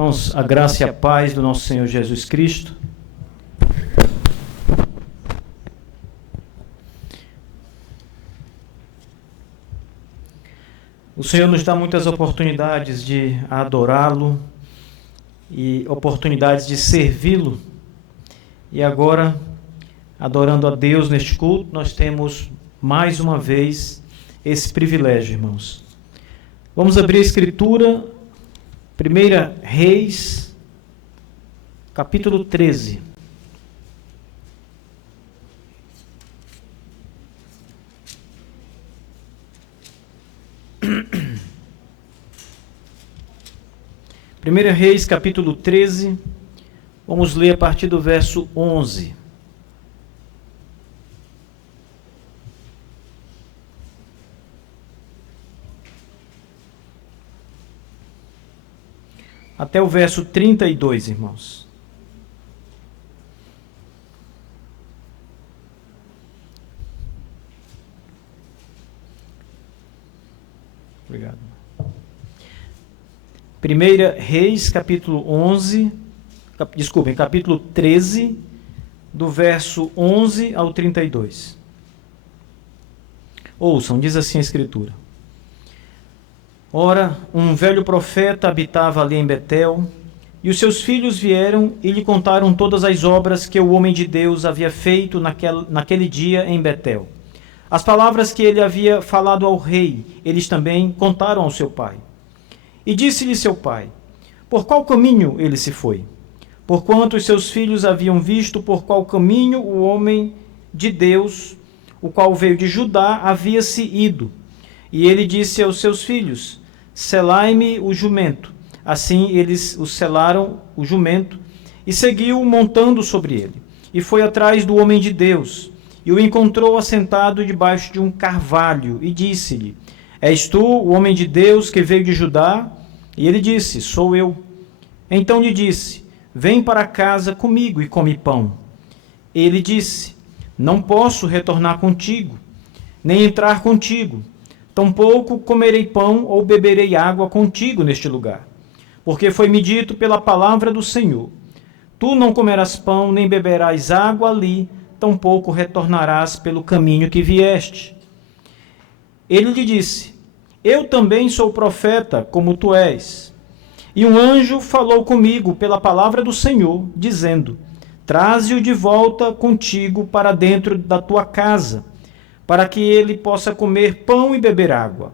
Irmãos, a graça e a paz do nosso Senhor Jesus Cristo. O Senhor nos dá muitas oportunidades de adorá-lo e oportunidades de servi-lo. E agora, adorando a Deus neste culto, nós temos mais uma vez esse privilégio, irmãos. Vamos abrir a Escritura, 1 Reis, capítulo 13. Primeira Reis, capítulo 13, vamos ler a partir do verso 11. Até o verso 32, irmãos. Obrigado. 1 Reis, capítulo 13, do verso 11 ao 32. Ouçam, diz assim a Escritura. Ora, um velho profeta habitava ali em Betel, e os seus filhos vieram e lhe contaram todas as obras que o homem de Deus havia feito naquele dia em Betel. As palavras que ele havia falado ao rei, eles também contaram ao seu pai. E disse-lhe seu pai, por qual caminho ele se foi? Porquanto os seus filhos haviam visto por qual caminho o homem de Deus, o qual veio de Judá, havia-se ido. E ele disse aos seus filhos, selai-me o jumento. Assim eles o selaram o jumento, e seguiu montando sobre ele. E foi atrás do homem de Deus, e o encontrou assentado debaixo de um carvalho, e disse-lhe, és tu o homem de Deus que veio de Judá? E ele disse, sou eu. Então lhe disse, vem para casa comigo e come pão. Ele disse, não posso retornar contigo, nem entrar contigo. Tampouco comerei pão ou beberei água contigo neste lugar. Porque foi-me dito pela palavra do Senhor, tu não comerás pão, nem beberás água ali, tampouco retornarás pelo caminho que vieste. Ele lhe disse, eu também sou profeta, como tu és. E um anjo falou comigo pela palavra do Senhor, dizendo, traze-o de volta contigo para dentro da tua casa, para que ele possa comer pão e beber água.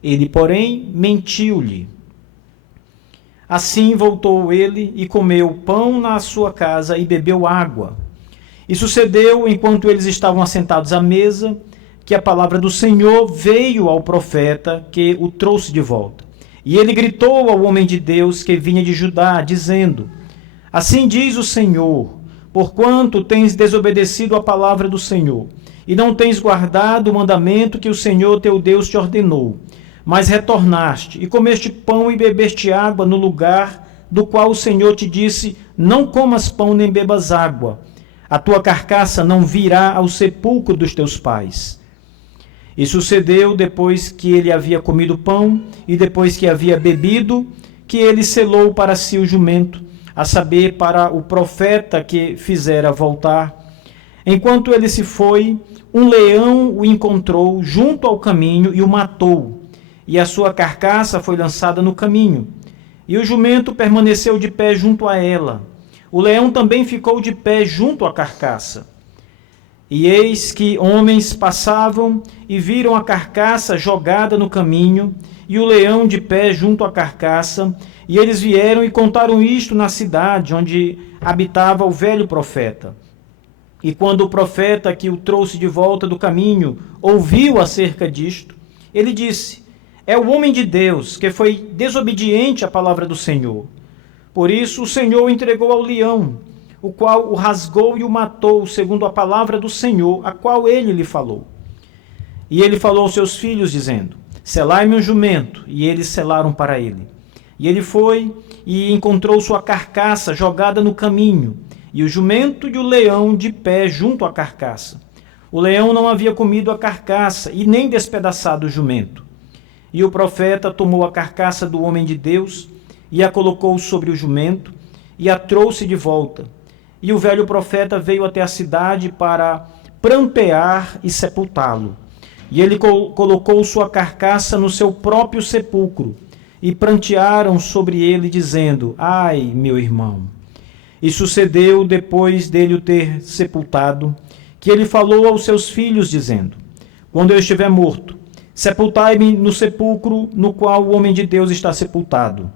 Ele, porém, mentiu-lhe. Assim voltou ele e comeu pão na sua casa e bebeu água. E sucedeu, enquanto eles estavam assentados à mesa, que a palavra do Senhor veio ao profeta que o trouxe de volta. E ele gritou ao homem de Deus que vinha de Judá, dizendo, assim diz o Senhor, porquanto tens desobedecido a palavra do Senhor, e não tens guardado o mandamento que o Senhor teu Deus te ordenou, mas retornaste, e comeste pão e bebeste água no lugar do qual o Senhor te disse, não comas pão nem bebas água, a tua carcaça não virá ao sepulcro dos teus pais. E sucedeu, depois que ele havia comido pão, e depois que havia bebido, que ele selou para si o jumento, a saber, para o profeta que fizera voltar. Enquanto ele se foi, um leão o encontrou junto ao caminho e o matou, e a sua carcaça foi lançada no caminho. E o jumento permaneceu de pé junto a ela. O leão também ficou de pé junto à carcaça. E eis que homens passavam e viram a carcaça jogada no caminho, e o leão de pé junto à carcaça, e eles vieram e contaram isto na cidade onde habitava o velho profeta. E quando o profeta que o trouxe de volta do caminho ouviu acerca disto, ele disse, é o homem de Deus que foi desobediente à palavra do Senhor. Por isso o Senhor o entregou ao leão, o qual o rasgou e o matou, segundo a palavra do Senhor, a qual ele lhe falou. E ele falou aos seus filhos, dizendo, selai-me um jumento, e eles selaram para ele. E ele foi e encontrou sua carcaça jogada no caminho, e o jumento e o leão de pé junto à carcaça. O leão não havia comido a carcaça, e nem despedaçado o jumento. E o profeta tomou a carcaça do homem de Deus, e a colocou sobre o jumento, e a trouxe de volta. E o velho profeta veio até a cidade para prantear e sepultá-lo. E ele colocou sua carcaça no seu próprio sepulcro, e prantearam sobre ele, dizendo: ai, meu irmão. E sucedeu, depois dele o ter sepultado, que ele falou aos seus filhos, dizendo: quando eu estiver morto, sepultai-me no sepulcro no qual o homem de Deus está sepultado.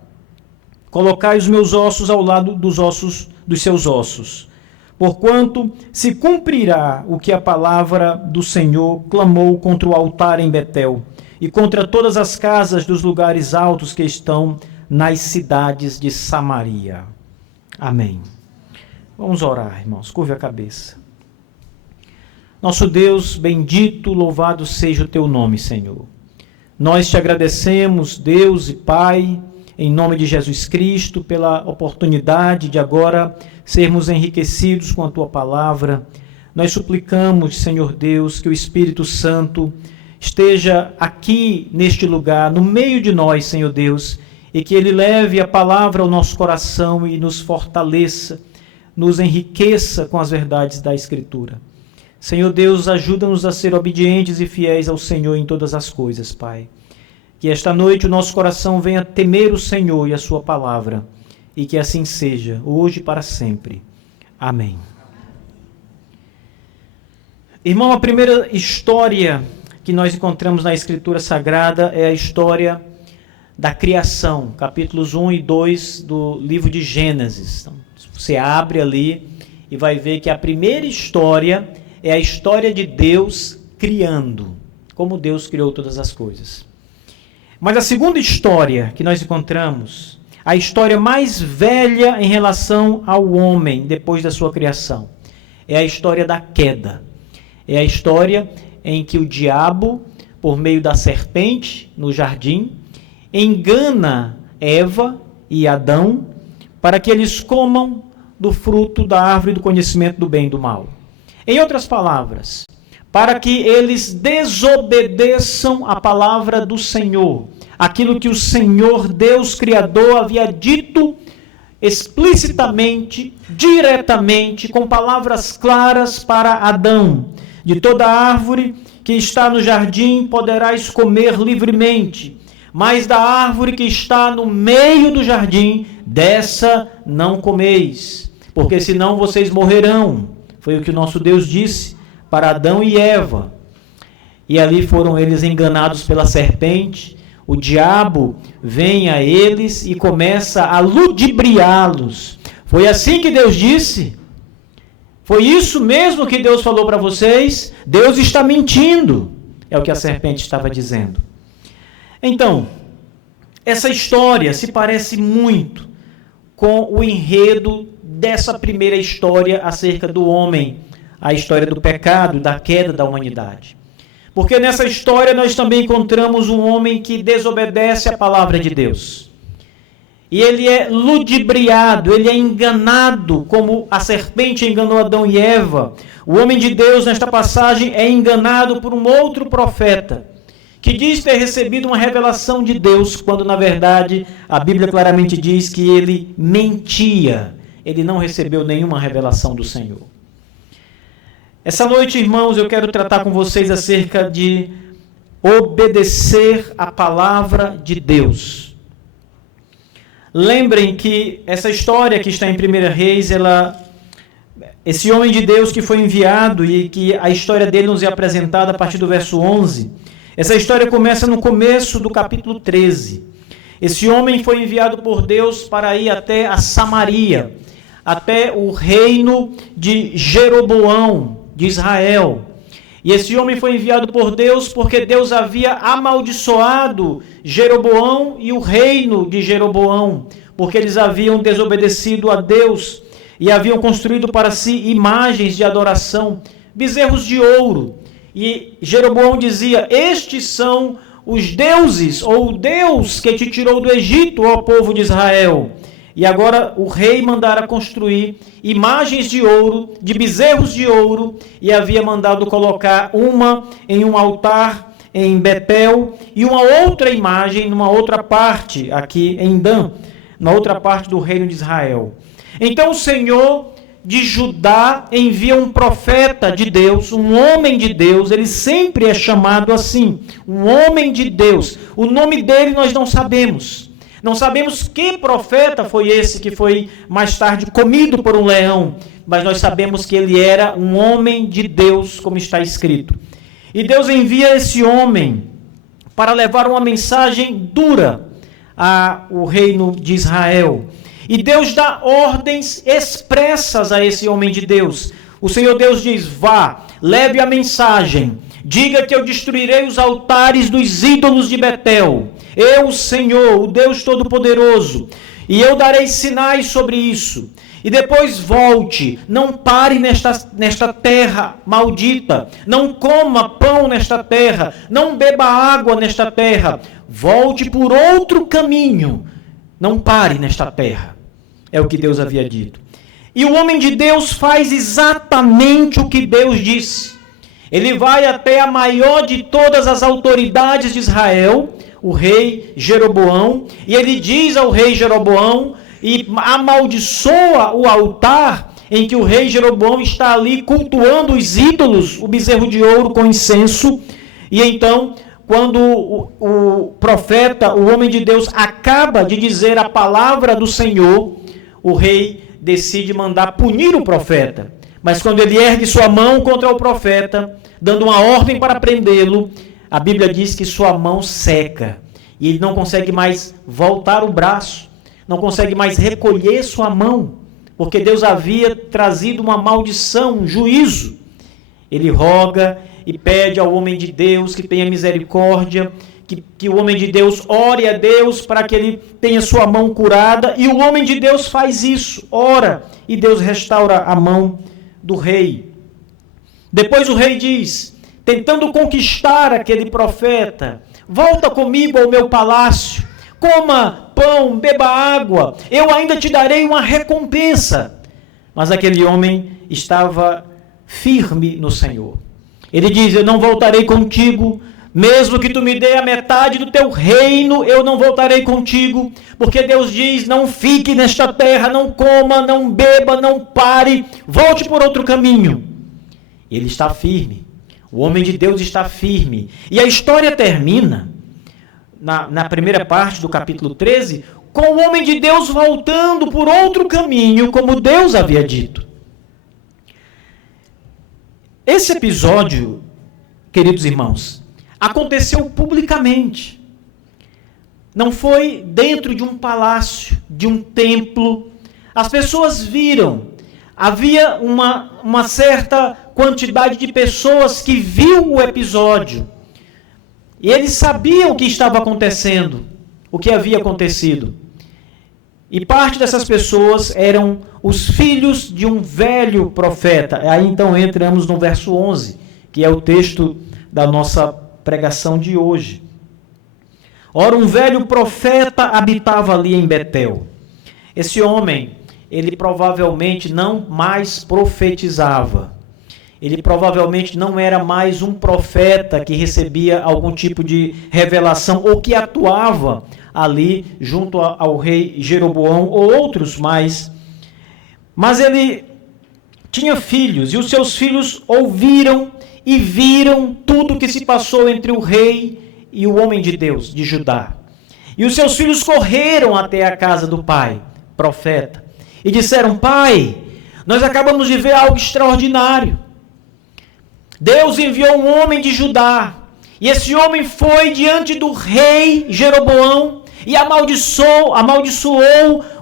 Colocai os meus ossos ao lado dos seus ossos. Porquanto se cumprirá o que a palavra do Senhor clamou contra o altar em Betel, e contra todas as casas dos lugares altos que estão nas cidades de Samaria. Amém. Vamos orar, irmãos. Curve a cabeça. Nosso Deus, bendito, louvado seja o teu nome, Senhor. Nós te agradecemos, Deus e Pai, em nome de Jesus Cristo, pela oportunidade de agora sermos enriquecidos com a tua palavra. Nós suplicamos, Senhor Deus, que o Espírito Santo esteja aqui neste lugar, no meio de nós, Senhor Deus, e que ele leve a palavra ao nosso coração e nos fortaleça, nos enriqueça com as verdades da Escritura. Senhor Deus, ajuda-nos a ser obedientes e fiéis ao Senhor em todas as coisas, Pai. Que esta noite o nosso coração venha temer o Senhor e a sua palavra, e que assim seja, hoje e para sempre. Amém. Irmão, a primeira história que nós encontramos na Escritura Sagrada é a história da criação, capítulos 1 e 2 do livro de Gênesis. Então, você abre ali e vai ver que a primeira história é a história de Deus criando, como Deus criou todas as coisas. Mas a segunda história que nós encontramos, a história mais velha em relação ao homem depois da sua criação, é a história da queda. É a história em que o diabo, por meio da serpente no jardim, engana Eva e Adão para que eles comam do fruto da árvore do conhecimento do bem e do mal. Em outras palavras, para que eles desobedeçam a palavra do Senhor, aquilo que o Senhor Deus Criador havia dito explicitamente, diretamente, com palavras claras para Adão: de toda árvore que está no jardim poderás comer livremente, mas da árvore que está no meio do jardim, dessa não comeis, porque senão vocês morrerão. Foi o que o nosso Deus disse para Adão e Eva. E ali foram eles enganados pela serpente. O diabo vem a eles e começa a ludibriá-los. Foi assim que Deus disse? Foi isso mesmo que Deus falou para vocês? Deus está mentindo. É o que a serpente estava dizendo. Então, essa história se parece muito com o enredo dessa primeira história acerca do homem, a história do pecado, da queda da humanidade. Porque nessa história nós também encontramos um homem que desobedece à palavra de Deus. E ele é ludibriado, ele é enganado, como a serpente enganou Adão e Eva. O homem de Deus, nesta passagem, é enganado por um outro profeta, que diz ter recebido uma revelação de Deus, quando na verdade a Bíblia claramente diz que ele mentia. Ele não recebeu nenhuma revelação do Senhor. Essa noite, irmãos, eu quero tratar com vocês acerca de obedecer a palavra de Deus. Lembrem que essa história que está em 1 Reis, esse homem de Deus que foi enviado e que a história dele nos é apresentada a partir do verso 11, essa história começa no começo do capítulo 13. Esse homem foi enviado por Deus para ir até a Samaria, até o reino de Jeroboão, de Israel. E esse homem foi enviado por Deus porque Deus havia amaldiçoado Jeroboão e o reino de Jeroboão, porque eles haviam desobedecido a Deus e haviam construído para si imagens de adoração, bezerros de ouro. E Jeroboão dizia: estes são os deuses, ou o Deus que te tirou do Egito, ó povo de Israel. E agora o rei mandara construir imagens de ouro, de bezerros de ouro, e havia mandado colocar uma em um altar em Betel e uma outra imagem numa outra parte, aqui em Dan, na outra parte do reino de Israel. Então o Senhor de Judá envia um profeta de Deus, um homem de Deus, ele sempre é chamado assim, um homem de Deus. O nome dele nós não sabemos. Não sabemos que profeta foi esse que foi mais tarde comido por um leão, mas nós sabemos que ele era um homem de Deus, como está escrito. E Deus envia esse homem para levar uma mensagem dura ao reino de Israel. E Deus dá ordens expressas a esse homem de Deus. O Senhor Deus diz: vá, leve a mensagem, diga que eu destruirei os altares dos ídolos de Betel. Eu, Senhor, o Deus Todo-Poderoso, e eu darei sinais sobre isso. E depois volte, não pare nesta terra maldita, não coma pão nesta terra, não beba água nesta terra, volte por outro caminho, não pare nesta terra. É o que Deus havia dito. E o homem de Deus faz exatamente o que Deus disse. Ele vai até a maior de todas as autoridades de Israel, o rei Jeroboão, e ele diz ao rei Jeroboão, e amaldiçoa o altar em que o rei Jeroboão está ali cultuando os ídolos, o bezerro de ouro com incenso. E então, quando o profeta, o homem de Deus, acaba de dizer a palavra do Senhor, o rei decide mandar punir o profeta. Mas quando ele ergue sua mão contra o profeta, dando uma ordem para prendê-lo, a Bíblia diz que sua mão seca. E ele não consegue mais voltar o braço, não consegue mais recolher sua mão, porque Deus havia trazido uma maldição, um juízo. Ele roga e pede ao homem de Deus que tenha misericórdia, que o homem de Deus ore a Deus para que ele tenha sua mão curada, e o homem de Deus faz isso, ora, e Deus restaura a mão do rei. Depois o rei diz, tentando conquistar aquele profeta: volta comigo ao meu palácio, coma pão, beba água, eu ainda te darei uma recompensa. Mas aquele homem estava firme no Senhor. Ele diz: eu não voltarei contigo, mesmo que tu me dê a metade do teu reino, eu não voltarei contigo, porque Deus diz: não fique nesta terra, não coma, não beba, não pare, volte por outro caminho. Ele está firme, o homem de Deus está firme. E a história termina, na primeira parte do capítulo 13, com o homem de Deus voltando por outro caminho, como Deus havia dito. Esse episódio, queridos irmãos, aconteceu publicamente. Não foi dentro de um palácio, de um templo. As pessoas viram. Havia uma certa quantidade de pessoas que viu o episódio. E eles sabiam o que estava acontecendo, o que havia acontecido. E parte dessas pessoas eram os filhos de um velho profeta. Aí então entramos no verso 11, que é o texto da nossa pregação de hoje. Ora, um velho profeta habitava ali em Betel. Esse homem, ele provavelmente não mais profetizava. Ele provavelmente não era mais um profeta que recebia algum tipo de revelação ou que atuava ali junto ao rei Jeroboão ou outros mais. Mas ele tinha filhos e os seus filhos ouviram e viram tudo o que se passou entre o rei e o homem de Deus, de Judá. E os seus filhos correram até a casa do pai, profeta, e disseram: pai, nós acabamos de ver algo extraordinário. Deus enviou um homem de Judá, e esse homem foi diante do rei Jeroboão e amaldiçoou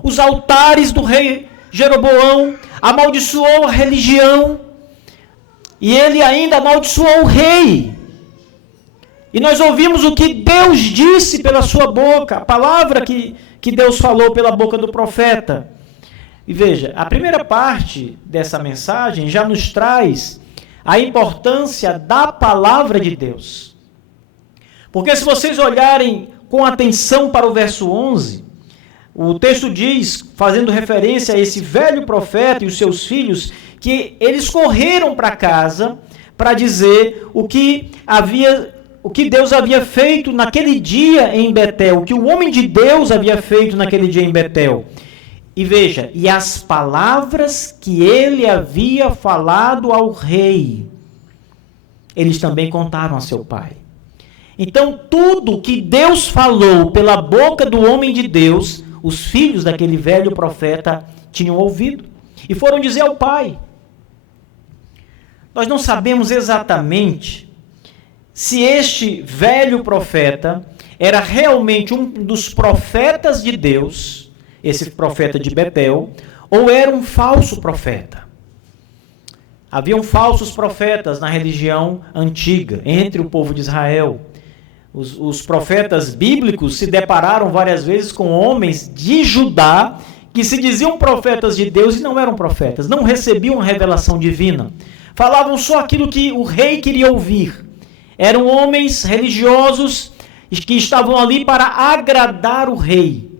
os altares do rei Jeroboão, amaldiçoou a religião, e ele ainda amaldiçoou o rei. E nós ouvimos o que Deus disse pela sua boca, a palavra que Deus falou pela boca do profeta. E veja, a primeira parte dessa mensagem já nos traz a importância da palavra de Deus. Porque se vocês olharem com atenção para o verso 11, o texto diz, fazendo referência a esse velho profeta e os seus filhos, que eles correram para casa para dizer o que havia o que Deus havia feito naquele dia em Betel, o que o homem de Deus havia feito naquele dia em Betel. E veja, e as palavras que ele havia falado ao rei, eles também contaram a seu pai. Então, tudo que Deus falou pela boca do homem de Deus, os filhos daquele velho profeta tinham ouvido e foram dizer ao pai. Nós não sabemos exatamente se este velho profeta era realmente um dos profetas de Deus, esse profeta de Betel, ou era um falso profeta. Haviam falsos profetas na religião antiga, entre o povo de Israel. Os profetas bíblicos se depararam várias vezes com homens de Judá que se diziam profetas de Deus e não eram profetas, não recebiam revelação divina. Falavam só aquilo que o rei queria ouvir. Eram homens religiosos que estavam ali para agradar o rei.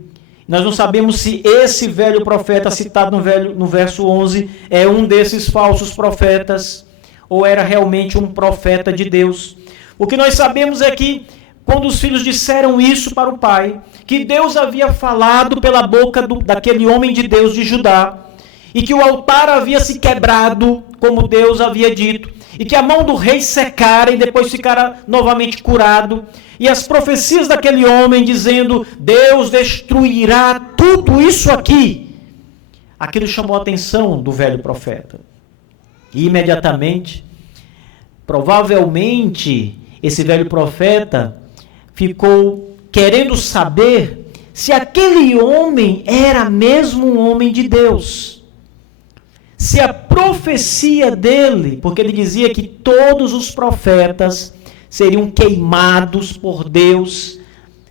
Nós não sabemos se esse velho profeta citado no verso 11 é um desses falsos profetas ou era realmente um profeta de Deus. O que nós sabemos é que quando os filhos disseram isso para o pai, que Deus havia falado pela boca daquele homem de Deus de Judá, e que o altar havia se quebrado, como Deus havia dito, e que a mão do rei secara e depois ficara novamente curado, e as profecias daquele homem dizendo, Deus destruirá tudo isso aqui, aquilo chamou a atenção do velho profeta. E imediatamente, provavelmente, esse velho profeta ficou querendo saber se aquele homem era mesmo um homem de Deus. Se a profecia dele, porque ele dizia que todos os profetas seriam queimados por Deus,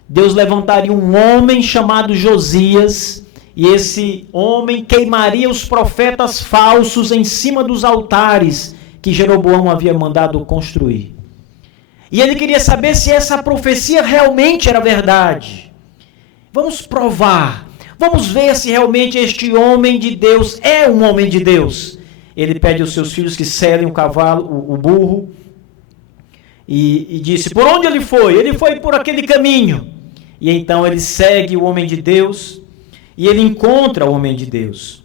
Deus levantaria um homem chamado Josias, e esse homem queimaria os profetas falsos em cima dos altares que Jeroboão havia mandado construir. E ele queria saber se essa profecia realmente era verdade. Vamos provar. Vamos ver se realmente este homem de Deus é um homem de Deus. Ele pede aos seus filhos que selem o cavalo, o burro, e disse, por onde ele foi? Ele foi por aquele caminho. E então ele segue o homem de Deus, e ele encontra o homem de Deus.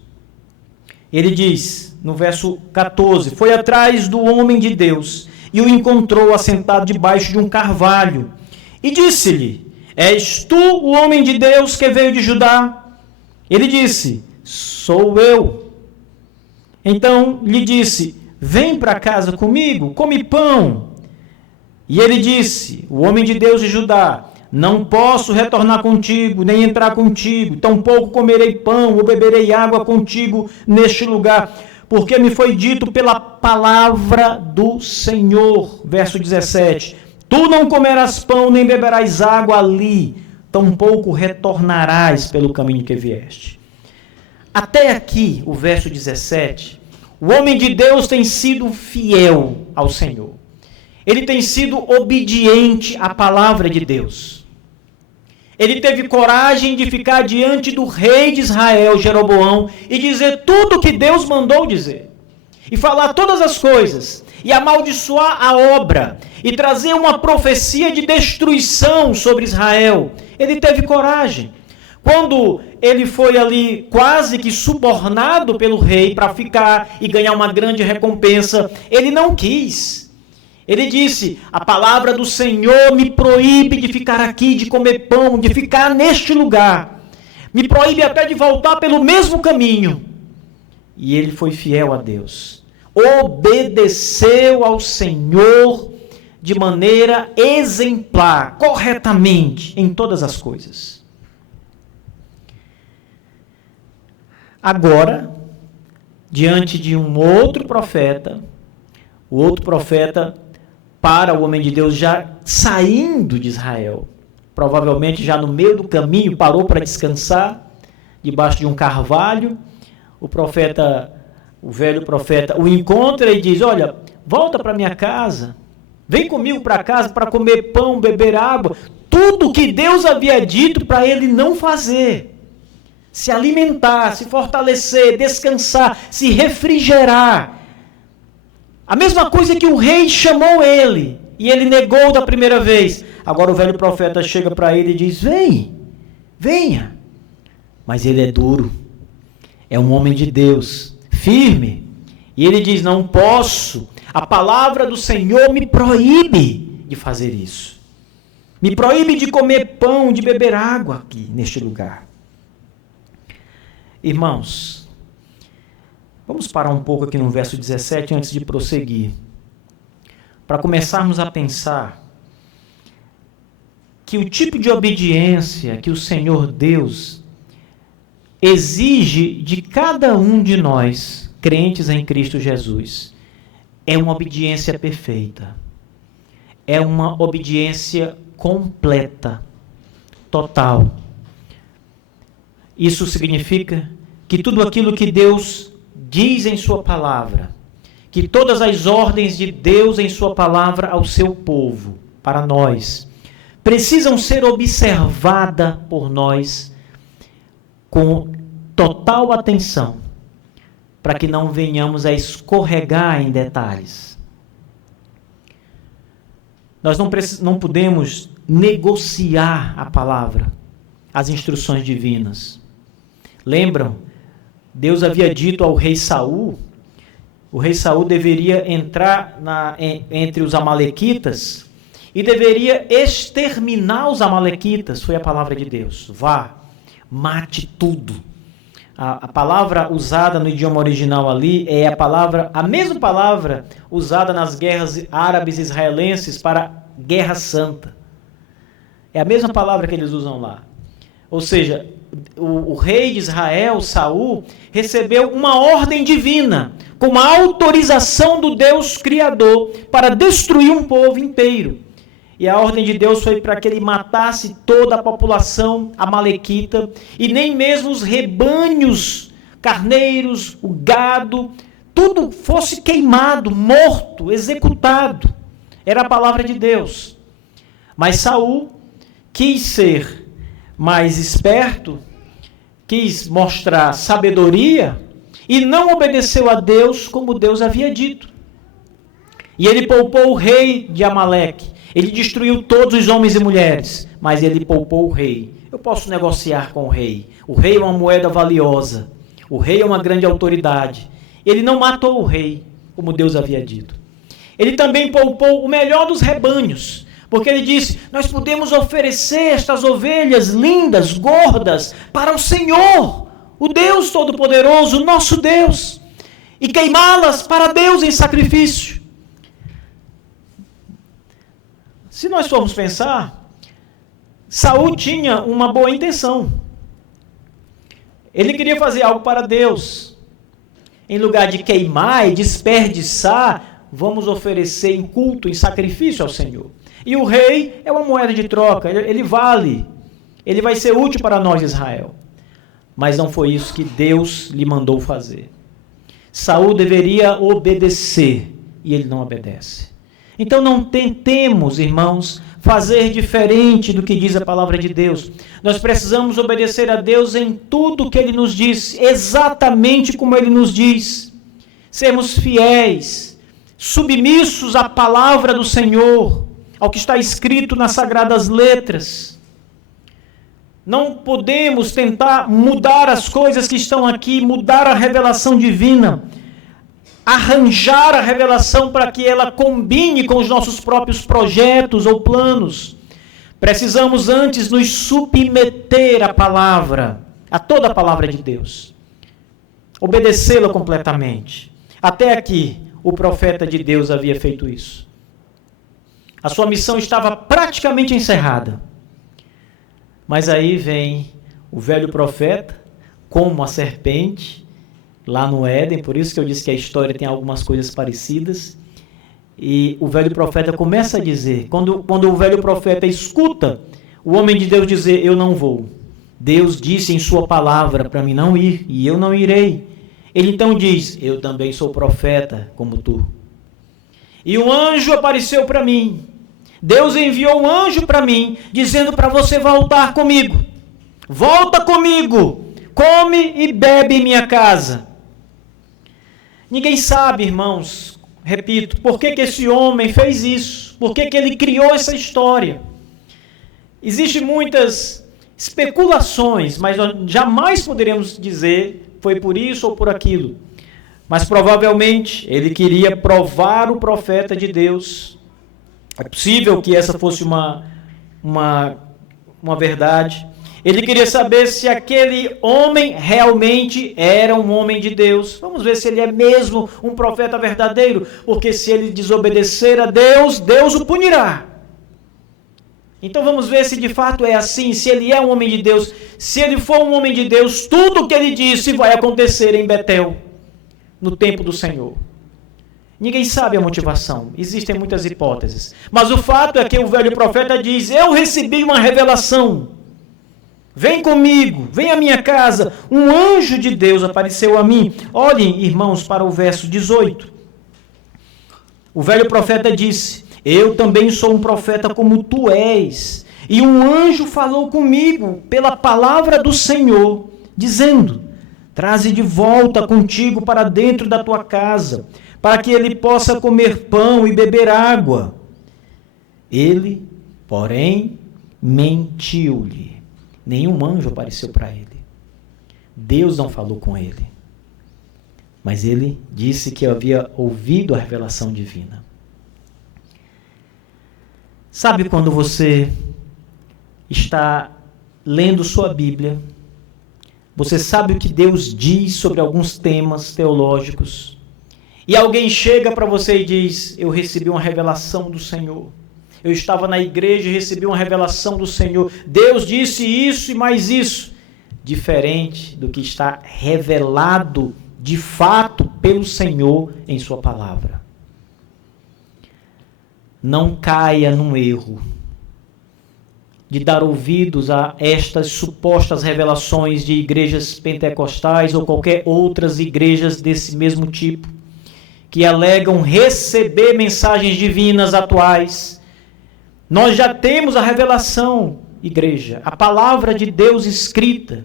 Ele diz, no verso 14, foi atrás do homem de Deus, e o encontrou assentado debaixo de um carvalho, e disse-lhe, és tu o homem de Deus que veio de Judá? Ele disse, sou eu. Então lhe disse, vem para casa comigo, come pão. E ele disse, o homem de Deus de Judá, não posso retornar contigo, nem entrar contigo, tampouco comerei pão ou beberei água contigo neste lugar, porque me foi dito pela palavra do Senhor. Verso 17, tu não comerás pão, nem beberás água ali, tampouco retornarás pelo caminho que vieste. Até aqui, o verso 17, o homem de Deus tem sido fiel ao Senhor. Ele tem sido obediente à palavra de Deus. Ele teve coragem de ficar diante do rei de Israel, Jeroboão, e dizer tudo o que Deus mandou dizer. E falar todas as coisas, e amaldiçoar a obra, e trazer uma profecia de destruição sobre Israel. Ele teve coragem. Quando ele foi ali quase que subornado pelo rei para ficar e ganhar uma grande recompensa, ele não quis. Ele disse, a palavra do Senhor me proíbe de ficar aqui, de comer pão, de ficar neste lugar. Me proíbe até de voltar pelo mesmo caminho. E ele foi fiel a Deus. Obedeceu ao Senhor de maneira exemplar, corretamente, em todas as coisas. Agora, diante de um outro profeta, o outro profeta para o homem de Deus já saindo de Israel, provavelmente já no meio do caminho, parou para descansar, debaixo de um carvalho, o velho profeta o encontra e diz, olha, volta para minha casa, vem comigo para casa para comer pão, beber água, tudo que Deus havia dito para ele não fazer, se alimentar, se fortalecer, descansar, se refrigerar. A mesma coisa que o rei chamou ele. E ele negou da primeira vez. Agora o velho profeta chega para ele e diz: venha. Mas ele é duro. É um homem de Deus, firme. E ele diz: não posso. A palavra do Senhor me proíbe de fazer isso. Me proíbe de comer pão, de beber água aqui neste lugar. Irmãos, vamos parar um pouco aqui no verso 17 antes de prosseguir, para começarmos a pensar que o tipo de obediência que o Senhor Deus exige de cada um de nós, crentes em Cristo Jesus, é uma obediência perfeita. É uma obediência completa, total. Isso significa que tudo aquilo que Deus diz em sua palavra, que todas as ordens de Deus em sua palavra ao seu povo, para nós, precisam ser observadas por nós com total atenção, para que não venhamos a escorregar em detalhes. Nós não podemos negociar a palavra, as instruções divinas. Lembram? Deus havia dito ao rei Saul, o rei Saul deveria entrar entre os amalequitas e deveria exterminar os amalequitas. Foi a palavra de Deus. Vá, mate tudo. A palavra usada no idioma original ali é a mesma palavra usada nas guerras árabes-israelenses para guerra santa. É a mesma palavra que eles usam lá. Ou seja, o rei de Israel, Saul, recebeu uma ordem divina, com uma autorização do Deus Criador, para destruir um povo inteiro. E a ordem de Deus foi para que ele matasse toda a população amalequita, e nem mesmo os rebanhos, carneiros, o gado, tudo fosse queimado, morto, executado. Era a palavra de Deus. Mas Saul quis ser mais esperto, quis mostrar sabedoria e não obedeceu a Deus como Deus havia dito. E ele poupou o rei de Amaleque. Ele destruiu todos os homens e mulheres, mas ele poupou o rei. Eu posso negociar com o rei. O rei é uma moeda valiosa. O rei é uma grande autoridade. Ele não matou o rei, como Deus havia dito. Ele também poupou o melhor dos rebanhos, porque ele disse: nós podemos oferecer estas ovelhas lindas, gordas, para o Senhor, o Deus Todo-Poderoso, o nosso Deus, e queimá-las para Deus em sacrifício. Se nós formos pensar, Saul tinha uma boa intenção. Ele queria fazer algo para Deus. Em lugar de queimar e desperdiçar, vamos oferecer em culto, em sacrifício ao Senhor. E o rei é uma moeda de troca, ele vale, ele vai ser útil para nós, Israel. Mas não foi isso que Deus lhe mandou fazer. Saul deveria obedecer, e ele não obedece. Então não tentemos, irmãos, fazer diferente do que diz a palavra de Deus. Nós precisamos obedecer a Deus em tudo que Ele nos diz, exatamente como Ele nos diz. Sermos fiéis, submissos à palavra do Senhor, ao que está escrito nas Sagradas Letras. Não podemos tentar mudar as coisas que estão aqui, mudar a revelação divina, arranjar a revelação para que ela combine com os nossos próprios projetos ou planos. Precisamos antes nos submeter à palavra, a toda a palavra de Deus. Obedecê-la completamente. Até aqui, o profeta de Deus havia feito isso. A sua missão estava praticamente encerrada. Mas aí vem o velho profeta, como a serpente, lá no Éden, por isso que eu disse que a história tem algumas coisas parecidas. E o velho profeta começa a dizer, quando o velho profeta escuta o homem de Deus dizer: eu não vou. Deus disse em sua palavra para mim não ir, e eu não irei. Ele então diz: eu também sou profeta como tu. E um anjo apareceu para mim. Deus enviou um anjo para mim, dizendo para você voltar comigo. Volta comigo, come e bebe em minha casa. Ninguém sabe, irmãos, repito, por que esse homem fez isso. Por que que ele criou essa história? Existem muitas especulações, mas nós jamais poderemos dizer foi por isso ou por aquilo. Mas provavelmente ele queria provar o profeta de Deus. É possível que essa fosse uma verdade. Ele queria saber se aquele homem realmente era um homem de Deus. Vamos ver se ele é mesmo um profeta verdadeiro, porque se ele desobedecer a Deus, Deus o punirá. Então vamos ver se de fato é assim, se ele é um homem de Deus. Se ele for um homem de Deus, tudo o que ele disse vai acontecer em Betel, no templo do Senhor. Ninguém sabe a motivação, existem muitas hipóteses. Mas o fato é que o velho profeta diz: eu recebi uma revelação. Vem comigo, vem à minha casa. Um anjo de Deus apareceu a mim. Olhem, irmãos, para o verso 18. O velho profeta disse: eu também sou um profeta como tu és. E um anjo falou comigo pela palavra do Senhor, dizendo: traze de volta contigo para dentro da tua casa, para que ele possa comer pão e beber água. Ele, porém, mentiu-lhe. Nenhum anjo apareceu para ele. Deus não falou com ele. Mas ele disse que havia ouvido a revelação divina. Sabe quando você está lendo sua Bíblia, você sabe o que Deus diz sobre alguns temas teológicos, e alguém chega para você e diz: eu recebi uma revelação do Senhor. Eu estava na igreja e recebi uma revelação do Senhor. Deus disse isso e mais isso. Diferente do que está revelado de fato pelo Senhor em sua palavra. Não caia num erro de dar ouvidos a estas supostas revelações de igrejas pentecostais ou qualquer outras igrejas desse mesmo tipo, que alegam receber mensagens divinas atuais. Nós já temos a revelação, igreja, a palavra de Deus escrita.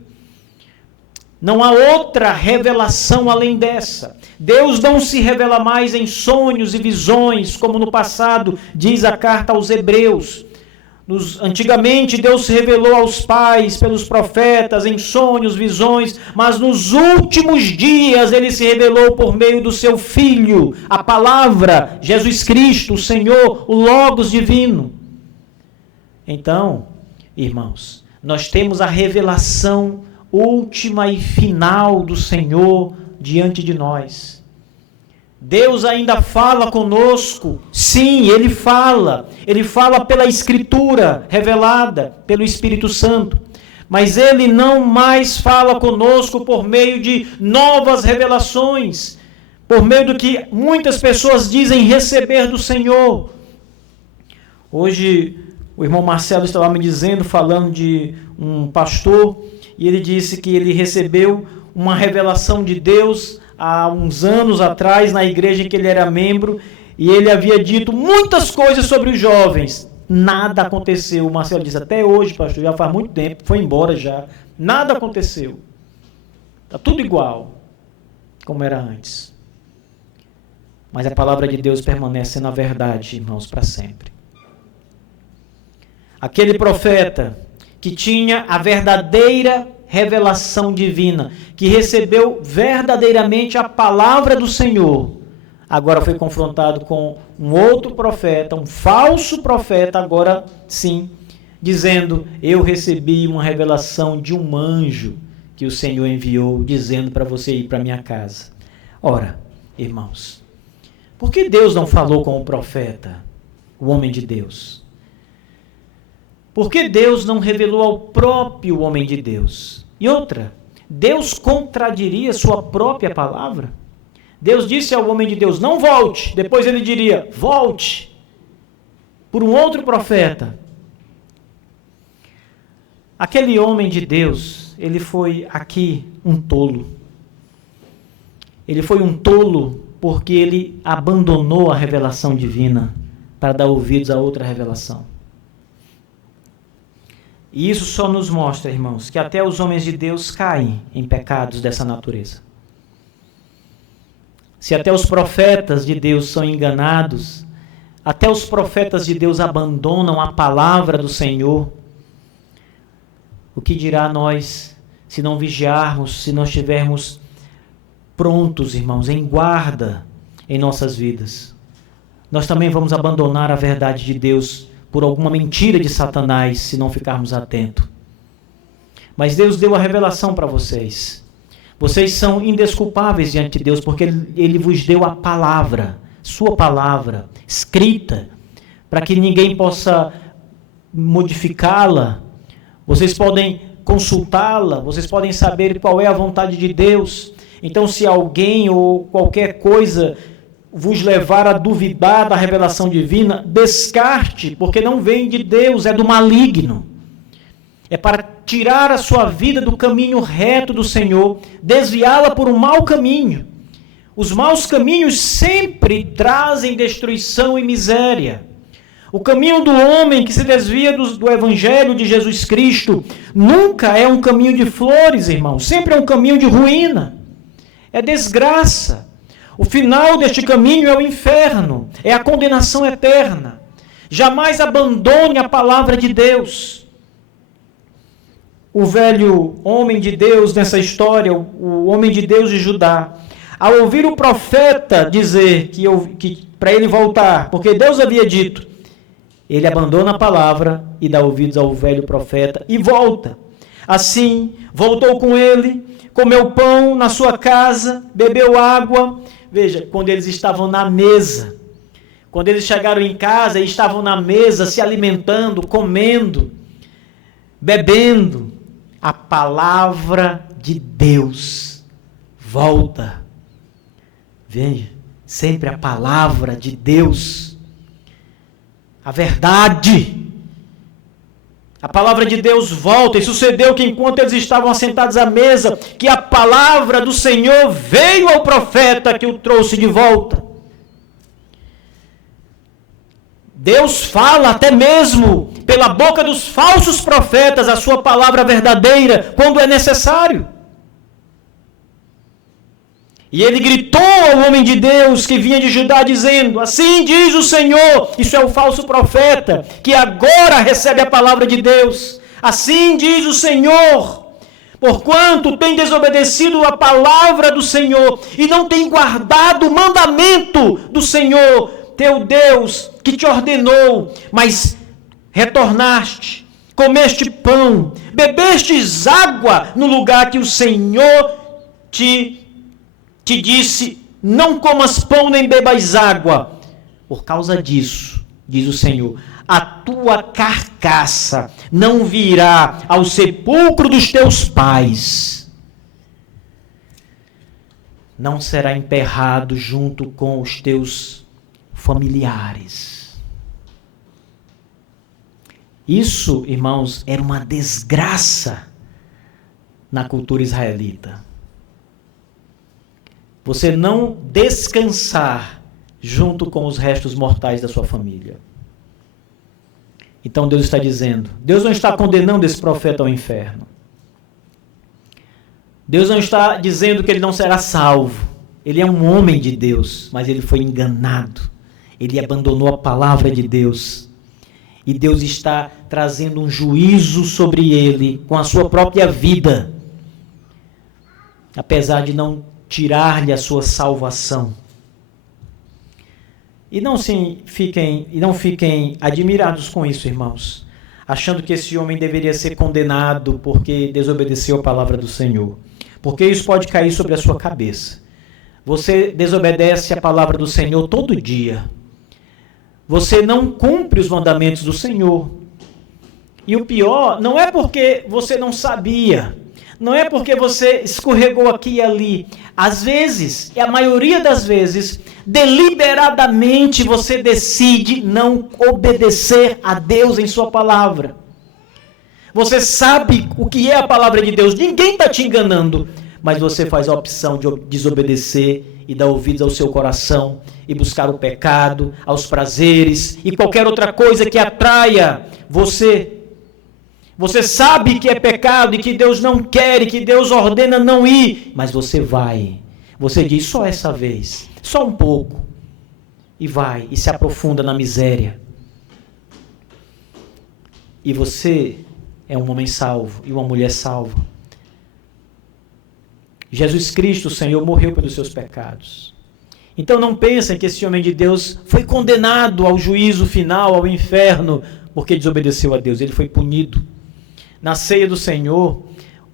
Não há outra revelação além dessa. Deus não se revela mais em sonhos e visões, como no passado diz a carta aos Hebreus. Antigamente Deus se revelou aos pais, pelos profetas, em sonhos, visões, mas nos últimos dias Ele se revelou por meio do seu Filho, a palavra, Jesus Cristo, o Senhor, o Logos divino. Então, irmãos, nós temos a revelação última e final do Senhor diante de nós. Deus ainda fala conosco, sim, Ele fala pela Escritura revelada pelo Espírito Santo, mas Ele não mais fala conosco por meio de novas revelações, por meio do que muitas pessoas dizem receber do Senhor. Hoje, o irmão Marcelo estava me dizendo, falando de um pastor, e ele disse que ele recebeu uma revelação de Deus há uns anos atrás, na igreja em que ele era membro, e ele havia dito muitas coisas sobre os jovens. Nada aconteceu. O Marcelo disse: até hoje, pastor, já faz muito tempo, foi embora já. Nada aconteceu. Está tudo igual, como era antes. Mas a palavra de Deus permanece na verdade, irmãos, para sempre. Aquele profeta que tinha a verdadeira revelação divina, que recebeu verdadeiramente a palavra do Senhor, agora foi confrontado com um outro profeta, um falso profeta, agora sim, dizendo: eu recebi uma revelação de um anjo que o Senhor enviou, dizendo para você ir para minha casa. Ora, irmãos, por que Deus não falou com o profeta, o homem de Deus? Por que Deus não revelou ao próprio homem de Deus? E outra, Deus contradiria sua própria palavra? Deus disse ao homem de Deus: não volte. Depois ele diria: volte, por um outro profeta. Aquele homem de Deus, ele foi aqui um tolo. Ele foi um tolo porque ele abandonou a revelação divina para dar ouvidos a outra revelação. E isso só nos mostra, irmãos, que até os homens de Deus caem em pecados dessa natureza. Se até os profetas de Deus são enganados, Até os profetas de Deus abandonam a palavra do Senhor. O que dirá nós, se não vigiarmos, se não estivermos prontos, irmãos, em guarda em nossas vidas? Nós também vamos abandonar a verdade de Deus por alguma mentira de Satanás, se não ficarmos atentos. Mas Deus deu a revelação para vocês. Vocês são indesculpáveis diante de Deus, porque Ele vos deu a palavra, sua palavra, escrita, para que ninguém possa modificá-la. Vocês podem consultá-la, vocês podem saber qual é a vontade de Deus. Então, se alguém ou qualquer coisa vos levar a duvidar da revelação divina, descarte, porque não vem de Deus, é do maligno. É para tirar a sua vida do caminho reto do Senhor, desviá-la por um mau caminho. Os maus caminhos sempre trazem destruição e miséria. O caminho do homem que se desvia do Evangelho de Jesus Cristo nunca é um caminho de flores, irmão. Sempre é um caminho de ruína. É desgraça. O final deste caminho é o inferno. É a condenação eterna. Jamais abandone a palavra de Deus. O velho homem de Deus nessa história, o homem de Deus de Judá, ao ouvir o profeta dizer que para ele voltar, porque Deus havia dito, ele abandona a palavra e dá ouvidos ao velho profeta e volta. Assim, voltou com ele, comeu pão na sua casa, bebeu água. Veja, quando eles estavam na mesa, quando eles chegaram em casa e estavam na mesa se alimentando, comendo, bebendo, a palavra de Deus volta. Veja, sempre a palavra de Deus, a verdade. A palavra de Deus volta, e sucedeu que enquanto eles estavam assentados à mesa, que a palavra do Senhor veio ao profeta que o trouxe de volta. Deus fala até mesmo pela boca dos falsos profetas a sua palavra verdadeira, quando é necessário. E ele gritou ao homem de Deus que vinha de Judá, dizendo, assim diz o Senhor, isso é o falso profeta, que agora recebe a palavra de Deus. Assim diz o Senhor, porquanto tem desobedecido a palavra do Senhor, e não tem guardado o mandamento do Senhor, teu Deus, que te ordenou, mas retornaste, comeste pão, bebestes água no lugar que o Senhor te disse, não comas pão nem bebas água. Por causa disso, diz o Senhor, a tua carcaça não virá ao sepulcro dos teus pais, não será enterrado junto com os teus familiares. Isso, irmãos, era uma desgraça na cultura israelita. Você não descansar junto com os restos mortais da sua família. Então Deus está dizendo, Deus não está condenando esse profeta ao inferno. Deus não está dizendo que ele não será salvo. Ele é um homem de Deus, mas ele foi enganado. Ele abandonou a palavra de Deus. E Deus está trazendo um juízo sobre ele com a sua própria vida. Apesar de não tirar-lhe a sua salvação. E não fiquem admirados com isso, irmãos, achando que esse homem deveria ser condenado porque desobedeceu a palavra do Senhor. Porque isso pode cair sobre a sua cabeça. Você desobedece a palavra do Senhor todo dia. Você não cumpre os mandamentos do Senhor. E o pior, não é porque você não sabia, não é porque você escorregou aqui e ali. Às vezes, e a maioria das vezes, deliberadamente você decide não obedecer a Deus em sua palavra. Você sabe o que é a palavra de Deus, ninguém está te enganando, mas você faz a opção de desobedecer e dar ouvidos ao seu coração e buscar o pecado, aos prazeres e qualquer outra coisa que atraia você. Você sabe que é pecado e que Deus não quer e que Deus ordena não ir, mas você vai. Você diz, só essa vez, só um pouco. e vai e se aprofunda na miséria. E você é um homem salvo e uma mulher salva. Jesus Cristo, o Senhor, morreu pelos seus pecados. Então não pensem que esse homem de Deus foi condenado ao juízo final, ao inferno, porque desobedeceu a Deus. Ele foi punido. Na ceia do Senhor,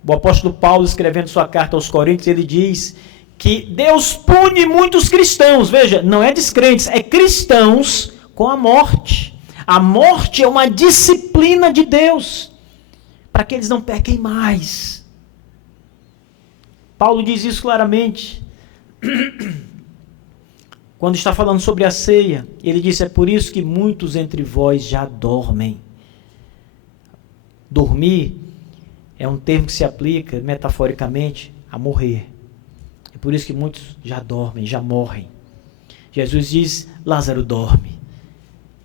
o apóstolo Paulo, escrevendo sua carta aos Coríntios, ele diz que Deus pune muitos cristãos. Veja, não é descrentes, é cristãos com a morte. A morte é uma disciplina de Deus, para que eles não pequem mais. Paulo diz isso claramente. Quando está falando sobre a ceia, ele disse, é por isso que muitos entre vós já dormem. Dormir é um termo que se aplica, metaforicamente, a morrer. É por isso que muitos já dormem, já morrem. Jesus diz, Lázaro dorme.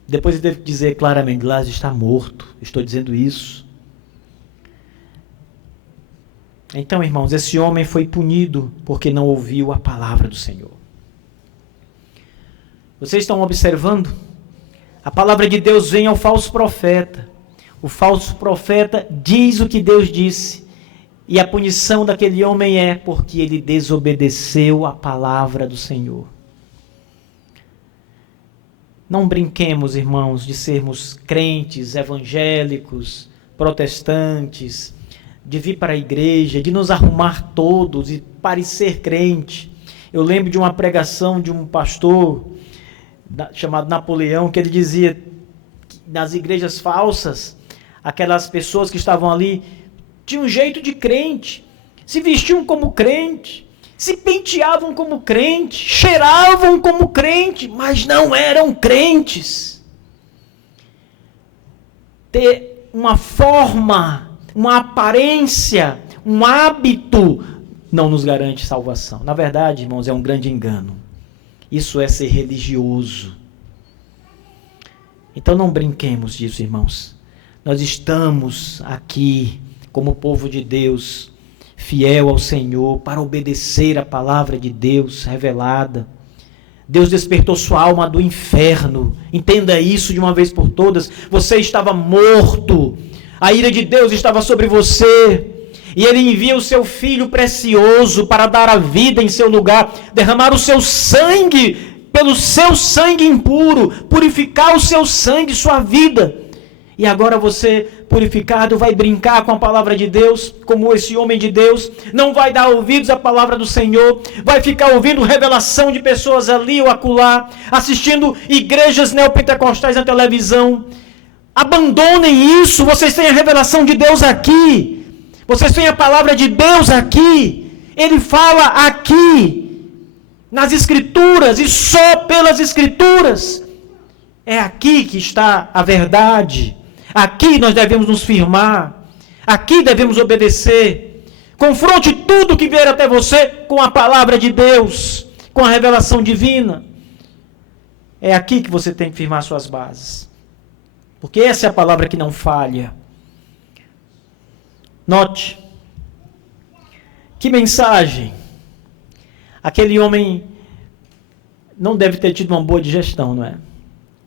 Depois ele deve dizer claramente, Lázaro está morto. Estou dizendo isso. Então, irmãos, esse homem foi punido porque não ouviu a palavra do Senhor. Vocês estão observando? A palavra de Deus vem ao falso profeta. O falso profeta diz o que Deus disse. E a punição daquele homem é porque ele desobedeceu a palavra do Senhor. Não brinquemos, irmãos, de sermos crentes, evangélicos, protestantes, de vir para a igreja, de nos arrumar todos e parecer crente. Eu lembro de uma pregação de um pastor chamado Napoleão, que ele dizia que nas igrejas falsas, aquelas pessoas que estavam ali tinham um jeito de crente, se vestiam como crente, se penteavam como crente, cheiravam como crente, mas não eram crentes. Ter uma forma, uma aparência, um hábito, não nos garante salvação. Na verdade, irmãos, é um grande engano. Isso é ser religioso. Então não brinquemos disso, irmãos. Nós estamos aqui como povo de Deus, fiel ao Senhor, para obedecer a palavra de Deus revelada. Deus despertou sua alma do inferno. Entenda isso de uma vez por todas. Você estava morto. A ira de Deus estava sobre você. E Ele envia o seu Filho precioso para dar a vida em seu lugar, derramar o seu sangue, pelo seu sangue impuro, purificar o seu sangue, sua vida. E agora você, purificado, vai brincar com a palavra de Deus, como esse homem de Deus, não vai dar ouvidos à palavra do Senhor, vai ficar ouvindo revelação de pessoas ali ou acolá, assistindo igrejas neopentecostais na televisão. Abandonem isso, vocês têm a revelação de Deus aqui. Vocês têm a palavra de Deus aqui. Ele fala aqui, nas Escrituras, e só pelas Escrituras. É aqui que está a verdade. Aqui nós devemos nos firmar. Aqui devemos obedecer. Confronte tudo que vier até você com a palavra de Deus, com a revelação divina. É aqui que você tem que firmar suas bases. Porque essa é a palavra que não falha. Note, que mensagem. Aquele homem não deve ter tido uma boa digestão, não é?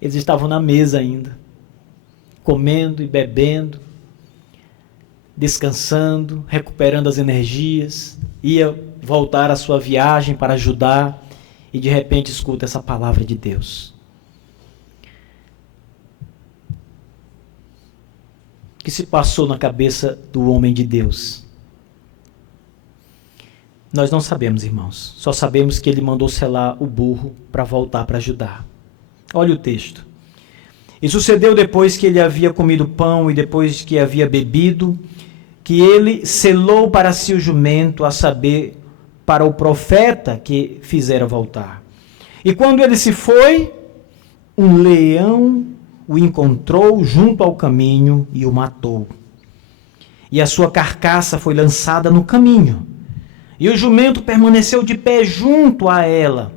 Eles estavam na mesa ainda, comendo e bebendo, descansando, recuperando as energias, ia voltar à sua viagem para ajudar, e de repente escuta essa palavra de Deus. O que se passou na cabeça do homem de Deus? Nós não sabemos, irmãos. Só sabemos que ele mandou selar o burro para voltar para ajudar. Olha o texto. E sucedeu depois que ele havia comido pão e depois que havia bebido, que ele selou para si o jumento, a saber, para o profeta que fizera voltar. E quando ele se foi, um leão o encontrou junto ao caminho e o matou. E a sua carcaça foi lançada no caminho. E o jumento permaneceu de pé junto a ela.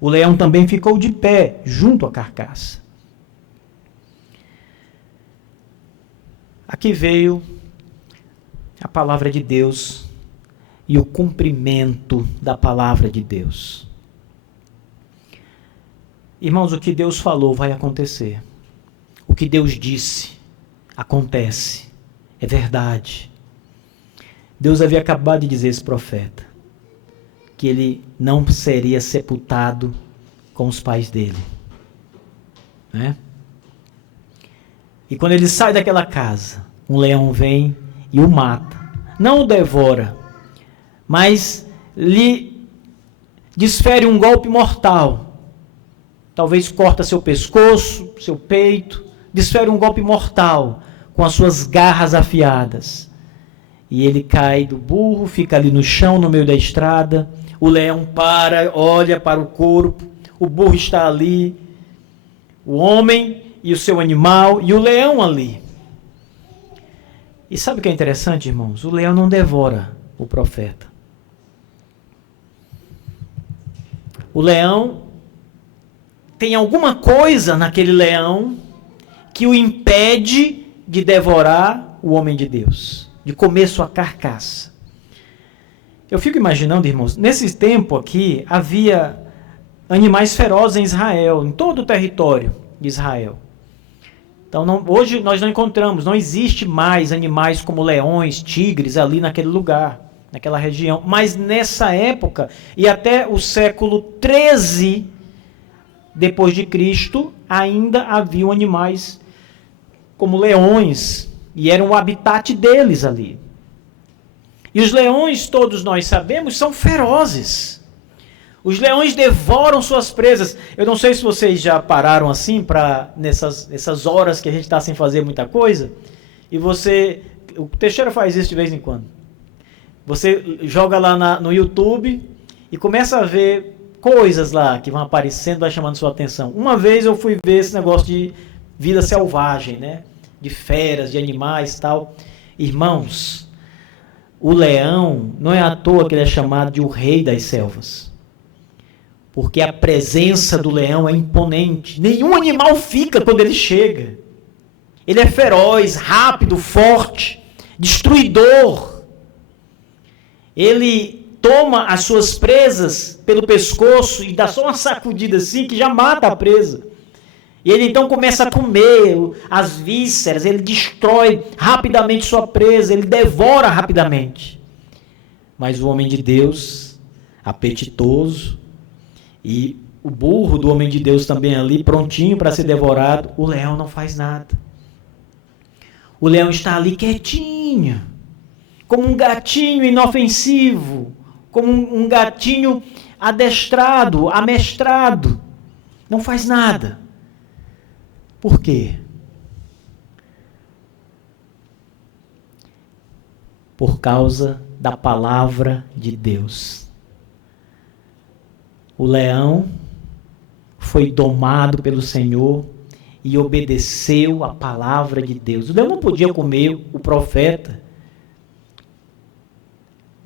O leão também ficou de pé junto à carcaça. Aqui veio a palavra de Deus e o cumprimento da palavra de Deus. Irmãos, o que Deus falou vai acontecer. O que Deus disse acontece. É verdade. Deus havia acabado de dizer a esse profeta que ele não seria sepultado com os pais dele. Né? E quando ele sai daquela casa, um leão vem e o mata. Não o devora, mas lhe desfere um golpe mortal. Talvez corta seu pescoço, seu peito, desfere um golpe mortal com as suas garras afiadas. E ele cai do burro, fica ali no chão, no meio da estrada. O leão para, olha para o corpo, o burro está ali, o homem e o seu animal, e o leão ali. E sabe o que é interessante, irmãos? O leão não devora o profeta. O leão tem alguma coisa naquele leão que o impede de devorar o homem de Deus, de comer sua carcaça. Eu fico imaginando, irmãos, nesse tempo aqui havia animais ferozes em Israel, em todo o território de Israel. Então, hoje nós não encontramos, não existe mais animais como leões, tigres ali naquele lugar, naquela região. Mas nessa época, e até o século 13 depois de Cristo, ainda haviam animais como leões, e era o habitat deles ali. E os leões, todos nós sabemos, são ferozes. Os leões devoram suas presas. Eu não sei se vocês já pararam assim, nessas horas que a gente está sem fazer muita coisa, e o Teixeira faz isso de vez em quando. Você joga lá no YouTube e começa a ver coisas lá que vão aparecendo, vai chamando sua atenção. Uma vez eu fui ver esse negócio de vida selvagem, né? De feras, de animais e tal. Irmãos, o leão, não é à toa que ele é chamado de o rei das selvas. Porque a presença do leão é imponente. Nenhum animal fica quando ele chega. Ele é feroz, rápido, forte, destruidor. Ele toma as suas presas pelo pescoço e dá só uma sacudida assim que já mata a presa. E ele então começa a comer as vísceras, ele destrói rapidamente sua presa, ele devora rapidamente. Mas o homem de Deus, apetitoso, e o burro do homem de Deus também ali, prontinho para ser devorado, o leão não faz nada. O leão está ali quietinho, como um gatinho inofensivo, como um gatinho adestrado, amestrado. Não faz nada. Por quê? Por causa da palavra de Deus. O leão foi domado pelo Senhor e obedeceu a palavra de Deus. O leão não podia comer o profeta.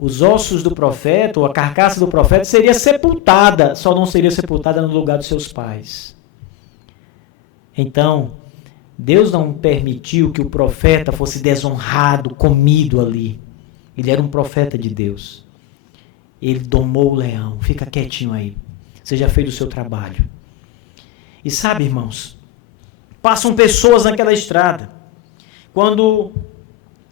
Os ossos do profeta, ou a carcaça do profeta, seria sepultada, só não seria sepultada no lugar dos seus pais. Então, Deus não permitiu que o profeta fosse desonrado, comido ali. Ele era um profeta de Deus. Ele domou o leão. Fica quietinho aí. Você já fez o seu trabalho. E sabe, irmãos, passam pessoas naquela estrada. Quando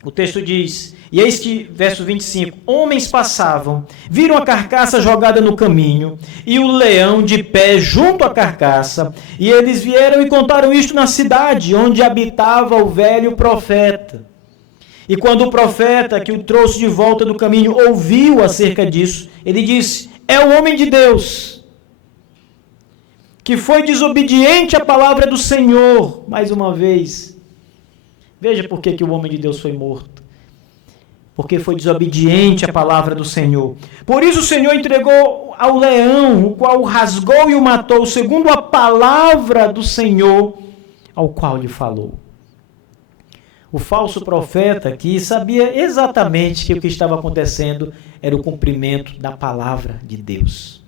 o texto diz, e eis que, verso 25, homens passavam, viram a carcaça jogada no caminho, e o leão de pé junto à carcaça, e eles vieram e contaram isto na cidade, onde habitava o velho profeta. E quando o profeta que o trouxe de volta do caminho ouviu acerca disso, ele disse, é o homem de Deus, que foi desobediente à palavra do Senhor. Mais uma vez, veja por que o homem de Deus foi morto. Porque foi desobediente à palavra do Senhor. Por isso o Senhor entregou ao leão, o qual o rasgou e o matou, segundo a palavra do Senhor, ao qual lhe falou. O falso profeta aqui sabia exatamente que o que estava acontecendo era o cumprimento da palavra de Deus.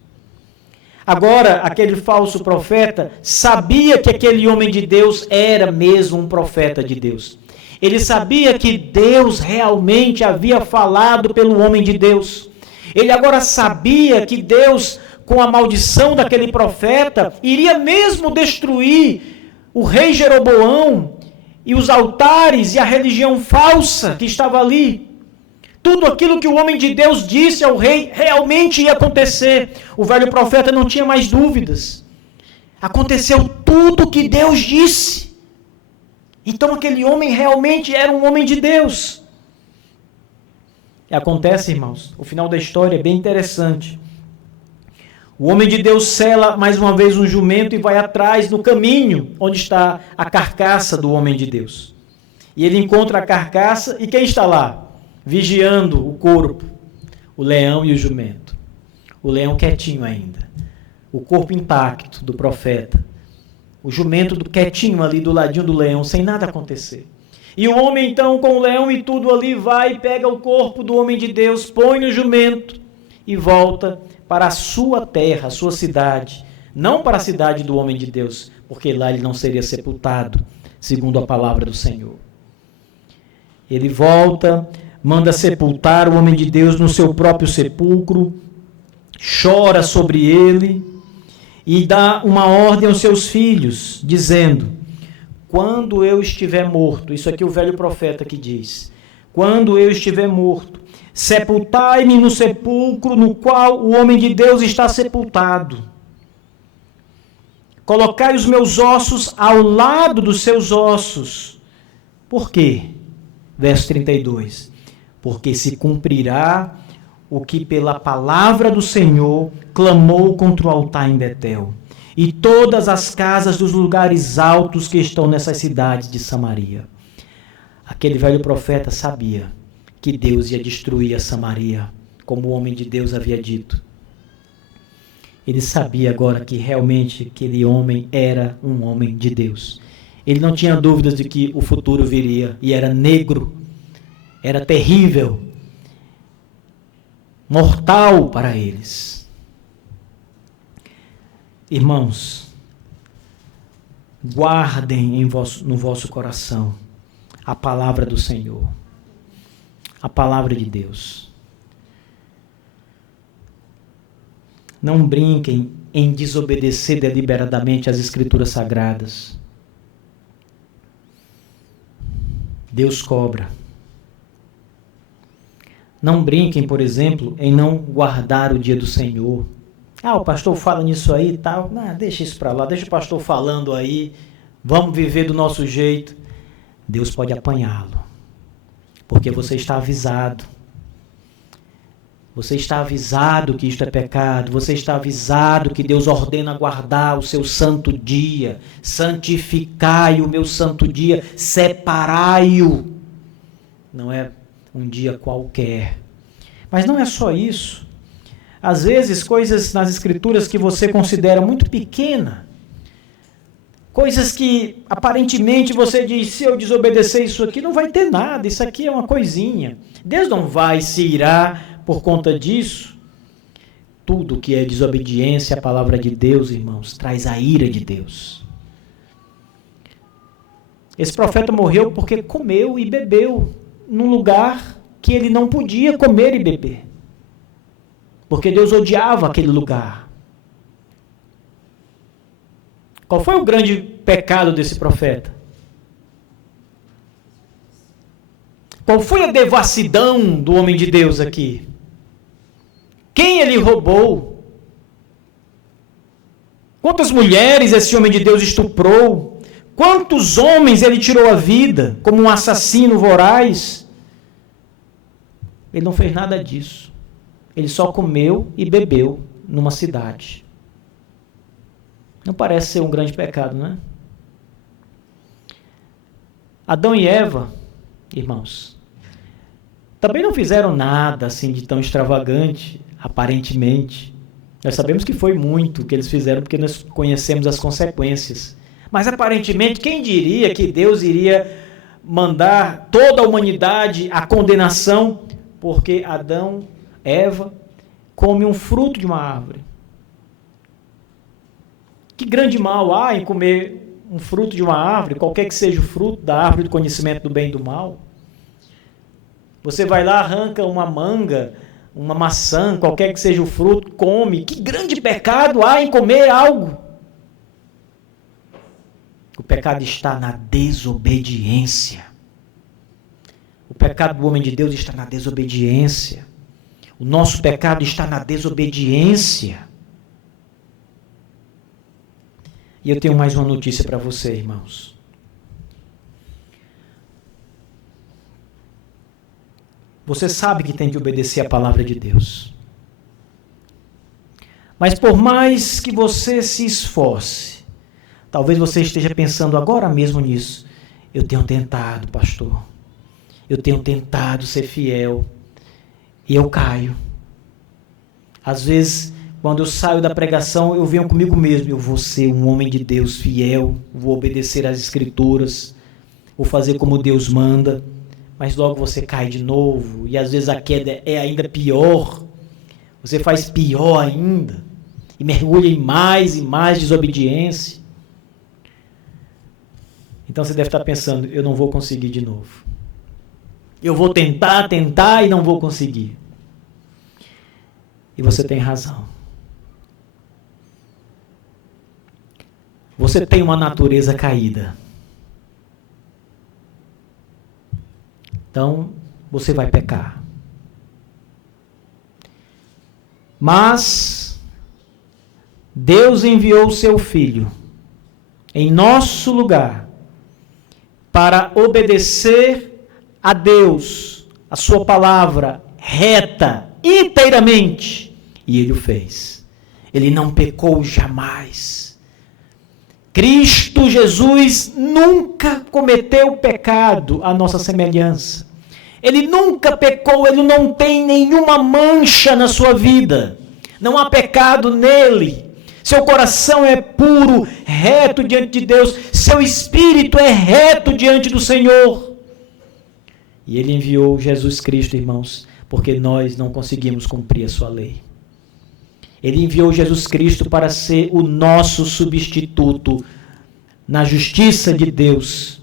Agora, aquele falso profeta sabia que aquele homem de Deus era mesmo um profeta de Deus. Ele sabia que Deus realmente havia falado pelo homem de Deus. Ele agora sabia que Deus com a maldição daquele profeta, iria mesmo destruir o rei Jeroboão e os altares e a religião falsa que estava ali. Tudo aquilo que o homem de Deus disse ao rei realmente ia acontecer. O velho profeta não tinha mais dúvidas. Aconteceu tudo o que Deus disse. Então aquele homem realmente era um homem de Deus. E acontece, irmãos, o final da história é bem interessante. O homem de Deus sela mais uma vez um jumento e vai atrás no caminho onde está a carcaça do homem de Deus. E ele encontra a carcaça e quem está lá? Vigiando o corpo, o leão e o jumento. O leão quietinho ainda. O corpo intacto do profeta. O jumento quietinho ali do ladinho do leão, sem nada acontecer. E o homem então com o leão e tudo ali vai, pega o corpo do homem de Deus, põe no jumento e volta para a sua terra, a sua cidade. Não para a cidade do homem de Deus, porque lá ele não seria sepultado, segundo a palavra do Senhor. Ele volta, manda sepultar o homem de Deus no seu próprio sepulcro, chora sobre ele e dá uma ordem aos seus filhos, dizendo: quando eu estiver morto, isso aqui é o velho profeta que diz, quando eu estiver morto, sepultai-me no sepulcro no qual o homem de Deus está sepultado. Colocai os meus ossos ao lado dos seus ossos. Por quê? Verso 32. Porque se cumprirá o que pela palavra do Senhor clamou contra o altar em Betel, e todas as casas dos lugares altos que estão nessas cidades de Samaria. Aquele velho profeta sabia que Deus ia destruir a Samaria, como o homem de Deus havia dito. Ele sabia agora que realmente aquele homem era um homem de Deus. Ele não tinha dúvidas de que o futuro viria, e era negro, era terrível, mortal para eles. Irmãos, guardem no vosso coração a palavra do Senhor, a palavra de Deus. Não brinquem em desobedecer deliberadamente às Escrituras Sagradas. Deus cobra. Não brinquem, por exemplo, em não guardar o dia do Senhor. O pastor fala nisso aí e tal. Não, deixa isso para lá, deixa o pastor falando aí. Vamos viver do nosso jeito. Deus pode apanhá-lo, porque você está avisado. Você está avisado que isto é pecado. Você está avisado que Deus ordena guardar o seu santo dia. Santificai o meu santo dia. Separai-o. Não é um dia qualquer. Mas não é só isso. Às vezes, coisas nas Escrituras que você considera muito pequena, coisas que aparentemente você diz, se eu desobedecer isso aqui, não vai ter nada, isso aqui é uma coisinha. Deus não vai se irar por conta disso. Tudo que é desobediência à palavra de Deus, irmãos, traz a ira de Deus. Esse profeta morreu porque comeu e bebeu num lugar que ele não podia comer e beber, porque Deus odiava aquele lugar. Qual foi o grande pecado desse profeta? Qual foi a devassidão do homem de Deus aqui? Quem ele roubou? Quantas mulheres esse homem de Deus estuprou? Quantos homens ele tirou a vida como um assassino voraz? Ele não fez nada disso. Ele só comeu e bebeu numa cidade. Não parece ser um grande pecado, não é? Adão e Eva, irmãos, também não fizeram nada assim de tão extravagante, aparentemente. Nós sabemos que foi muito o que eles fizeram, porque nós conhecemos as consequências. Mas aparentemente, quem diria que Deus iria mandar toda a humanidade à condenação, porque Adão, Eva, come um fruto de uma árvore? Que grande mal há em comer um fruto de uma árvore, qualquer que seja o fruto da árvore do conhecimento do bem e do mal? Você vai lá, arranca uma manga, uma maçã, qualquer que seja o fruto, come. Que grande pecado há em comer algo? O pecado está na desobediência. O pecado do homem de Deus está na desobediência. O nosso pecado está na desobediência. E eu tenho mais uma notícia para você, irmãos. Você sabe que tem que obedecer a palavra de Deus. Mas por mais que você se esforce, talvez você esteja pensando agora mesmo nisso. Eu tenho tentado, pastor. Eu tenho tentado ser fiel. E eu caio. Às vezes, quando eu saio da pregação, eu venho comigo mesmo. Eu vou ser um homem de Deus fiel. Vou obedecer às Escrituras. Vou fazer como Deus manda. Mas logo você cai de novo, e às vezes a queda é ainda pior, você faz pior ainda, e mergulha em mais e mais desobediência. Então você deve estar pensando, eu não vou conseguir de novo. Eu vou tentar e não vou conseguir. E você tem razão. Você tem uma natureza caída. Então, você vai pecar. Mas Deus enviou o seu Filho em nosso lugar para obedecer a Deus, a sua palavra reta, inteiramente. E Ele o fez. Ele não pecou jamais. Cristo Jesus nunca cometeu pecado à nossa semelhança. Ele nunca pecou, ele não tem nenhuma mancha na sua vida. Não há pecado nele. Seu coração é puro, reto diante de Deus. Seu espírito é reto diante do Senhor. E ele enviou Jesus Cristo, irmãos, porque nós não conseguimos cumprir a sua lei. Ele enviou Jesus Cristo para ser o nosso substituto na justiça de Deus.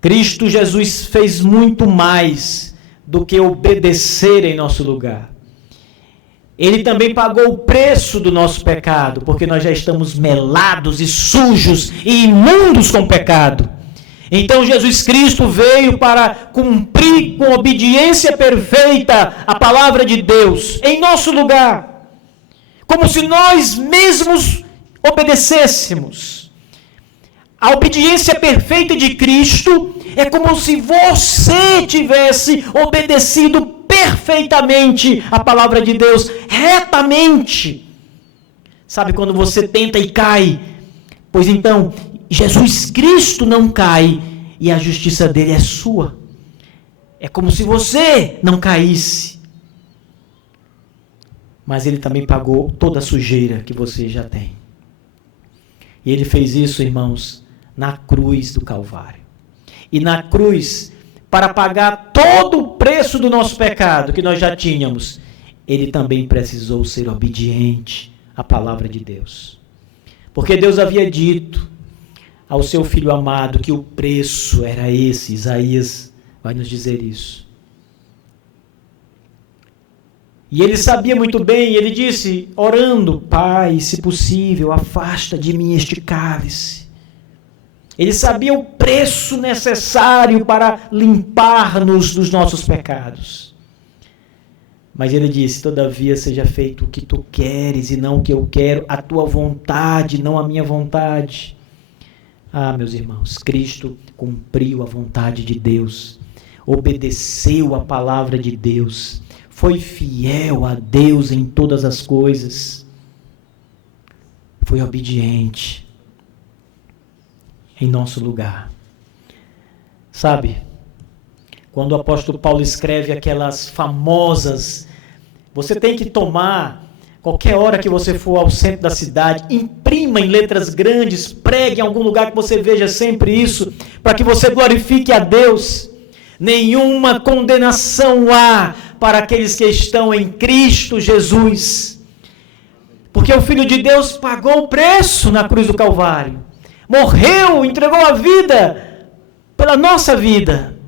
Cristo Jesus fez muito mais do que obedecer em nosso lugar. Ele também pagou o preço do nosso pecado, porque nós já estamos melados e sujos e imundos com o pecado. Então Jesus Cristo veio para cumprir com obediência perfeita a palavra de Deus em nosso lugar, como se nós mesmos obedecêssemos. A obediência perfeita de Cristo é como se você tivesse obedecido perfeitamente a palavra de Deus, retamente. Sabe quando você tenta e cai? Pois então, Jesus Cristo não cai e a justiça dele é sua. É como se você não caísse. Mas ele também pagou toda a sujeira que você já tem. E ele fez isso, irmãos, na cruz do Calvário. E na cruz, para pagar todo o preço do nosso pecado que nós já tínhamos, ele também precisou ser obediente à palavra de Deus. Porque Deus havia dito ao seu Filho amado que o preço era esse. Isaías vai nos dizer isso. E ele sabia muito bem, ele disse, orando, Pai, se possível, afasta de mim este cálice. Ele sabia o preço necessário para limpar-nos dos nossos pecados. Mas ele disse, todavia seja feito o que tu queres e não o que eu quero, a tua vontade, não a minha vontade. Ah, meus irmãos, Cristo cumpriu a vontade de Deus, obedeceu a palavra de Deus, foi fiel a Deus em todas as coisas, foi obediente em nosso lugar. Sabe, quando o apóstolo Paulo escreve aquelas famosas, você tem que tomar, qualquer hora que você for ao centro da cidade, imprima em letras grandes, pregue em algum lugar que você veja sempre isso, para que você glorifique a Deus. Nenhuma condenação há para aqueles que estão em Cristo Jesus. Porque o Filho de Deus pagou o preço na cruz do Calvário. Morreu, entregou a vida pela nossa vida.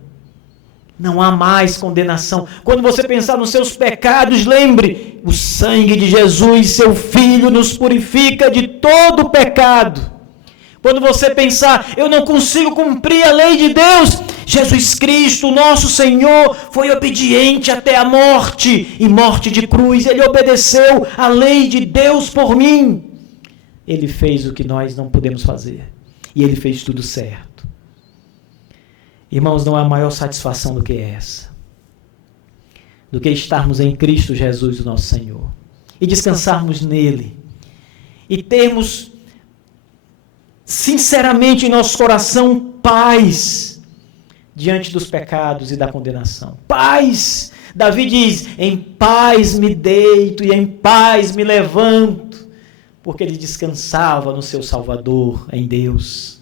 Não há mais condenação. Quando você pensar nos seus pecados, lembre, o sangue de Jesus, seu Filho, nos purifica de todo pecado. Quando você pensar, eu não consigo cumprir a lei de Deus, Jesus Cristo, nosso Senhor, foi obediente até a morte, e morte de cruz. Ele obedeceu a lei de Deus por mim. Ele fez o que nós não podemos fazer. E ele fez tudo certo. Irmãos, não há maior satisfação do que essa. Do que estarmos em Cristo Jesus, o nosso Senhor. E descansarmos nele. E termos, sinceramente, em nosso coração, paz diante dos pecados e da condenação. Paz! Davi diz, em paz me deito e em paz me levanto. Porque ele descansava no seu Salvador, em Deus.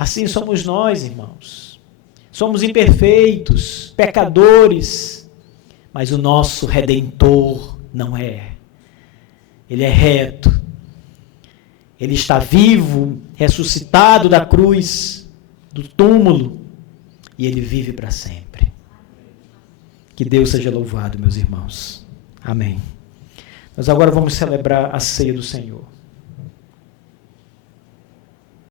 Assim somos nós, irmãos. Somos imperfeitos, pecadores, mas o nosso Redentor não é. Ele é reto. Ele está vivo, ressuscitado da cruz, do túmulo, e ele vive para sempre. Que Deus seja louvado, meus irmãos. Amém. Nós agora vamos celebrar a ceia do Senhor.